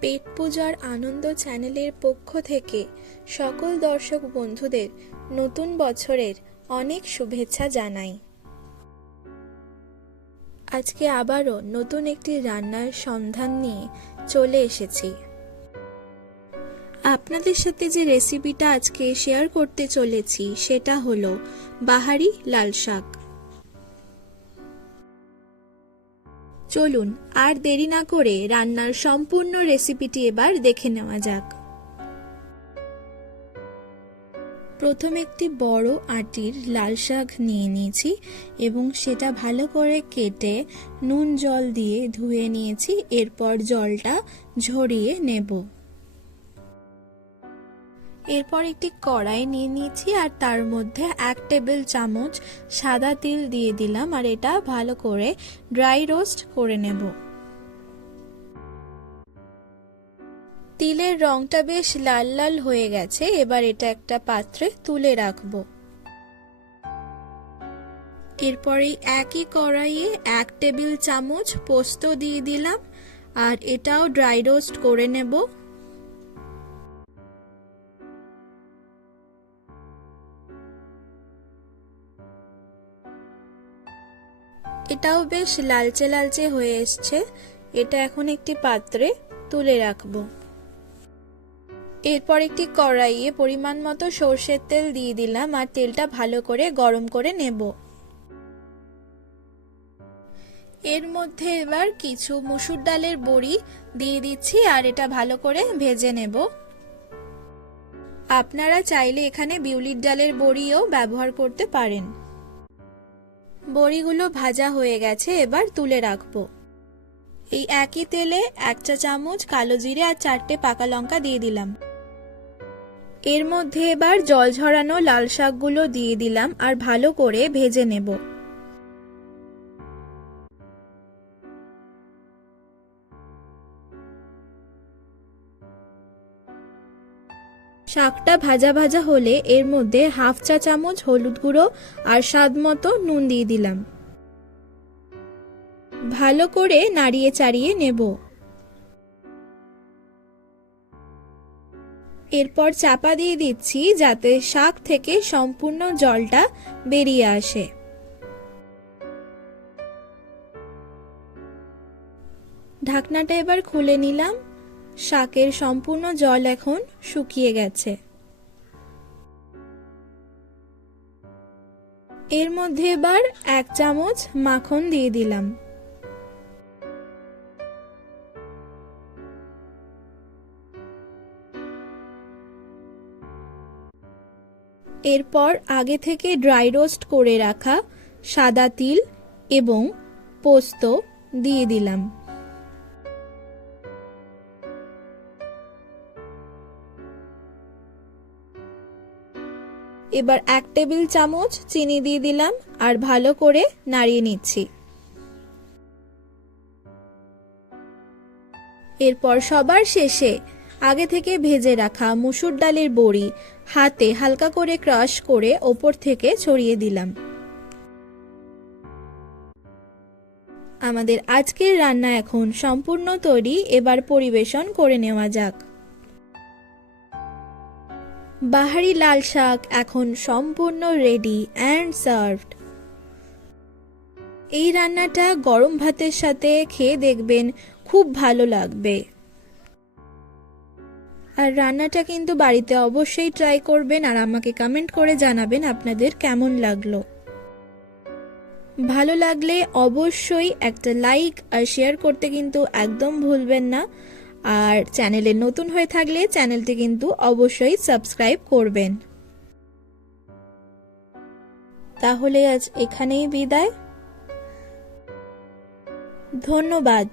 পেট পূজার আনন্দ চ্যানেলের পক্ষ থেকে সকল দর্শক বন্ধুদের নতুন বছরের অনেক শুভেচ্ছা জানাই। আজকে আবারও নতুন একটি রান্নার সন্ধান নিয়ে চলে এসেছি। আপনাদের সাথে যে রেসিপিটা আজকে শেয়ার করতে চলেছি সেটা হলো বাহারি লাল শাক। চলুন আর দেরি না করে রান্নার সম্পূর্ণ রেসিপিটি এবার দেখে নেওয়া যাক। প্রথমে একটি বড় আটির লাল শাক নিয়ে নিয়েছি এবং সেটা ভালো করে কেটে নুন জল দিয়ে ধুয়ে নিয়েছি। এরপর জলটা ঝরিয়ে নেব। এরপর একটি কড়াই নিয়ে নিয়েছি আর তার মধ্যে 1 টেবিল চামচ সাদা তিল দিয়ে দিলাম আর এটা ভালো করে ড্রাই রোস্ট করে নেব। তিলের রংটা বেশ লাল লাল হয়ে গেছে। এবার এটা একটা পাত্রে তুলে রাখবো। এরপরে একই কড়াইয়ে 1 টেবিল চামচ পোস্ত দিয়ে দিলাম আর এটাও ড্রাই রোস্ট করে নেব। এটাও বেশ লালচে লালচে হয়ে এসছে। এটা এখন একটি পাত্রে তুলে রাখবো। এরপর একটি কড়াইয়ে পরিমাণ মতো সরষের তেল দিয়ে দিলাম আর তেলটা ভালো করে গরম করে নেব। এর মধ্যে এবার কিছু মসুর ডালের বড়ি দিয়ে দিচ্ছি আর এটা ভালো করে ভেজে নেব। আপনারা চাইলে এখানে বিউলির ডালের বড়িও ব্যবহার করতে পারেন। বড়িগুলো ভাজা হয়ে গেছে, এবার তুলে রাখবো। এই একই তেলে 1 চা চামচ কালো জিরে আর 4টে পাকা লঙ্কা দিয়ে দিলাম। এর মধ্যে এবার জল ঝরানো লাল শাকগুলো দিয়ে দিলাম আর ভালো করে ভেজে নেব। শাকটা ভাজা ভাজা হলে এর মধ্যে 1/2 চা চামচ হলুদ গুঁড়ো আর স্বাদ মতো নুন দিয়ে দিলাম। ভালো করে নাড়িয়ে চাড়িয়ে নেব। এরপর চাপা দিয়ে দিচ্ছি যাতে শাক থেকে সম্পূর্ণ জলটা বেরিয়ে আসে। ঢাকনাটা এবার খুলে নিলাম। শাকের সম্পূর্ণ জল এখন শুকিয়ে গেছে। এর মধ্যে এবার 1 চামচ মাখন দিয়ে দিলাম। এরপর আগে থেকে ড্রাই রোস্ট করে রাখা সাদা তিল এবং পোস্ত দিয়ে দিলাম। এবার 1 টেবিল চামচ চিনি দিয়ে দিলাম আর ভালো করে নাড়িয়ে নিচ্ছি। এরপর সবার শেষে আগে থেকে ভেজে রাখা মসুর ডালের বড়ি হাতে হালকা করে ক্রাশ করে ওপর থেকে ছড়িয়ে দিলাম। আমাদের আজকের রান্না এখন সম্পূর্ণ তৈরি। এবার পরিবেশন করে নেওয়া যাক। বাহারি লাল শাক এখন সম্পূর্ণ রেডি অ্যান্ড সার্ভড। এই রান্নাটা গরম ভাতের সাথে খেয়ে দেখবেন, খুব ভালো লাগবে। আর রান্নাটা কিন্তু বাড়িতে অবশ্যই ট্রাই করবেন আর আমাকে কমেন্ট করে জানাবেন আপনাদের কেমন লাগলো। ভালো লাগলে অবশ্যই একটা লাইক আর শেয়ার করতে কিন্তু একদম ভুলবেন না। আর চ্যানেলে নতুন হয়ে থাকলে চ্যানেলটি কিন্তু অবশ্যই সাবস্ক্রাইব করবেন। তাহলে আজ এখানেই বিদায়। ধন্যবাদ।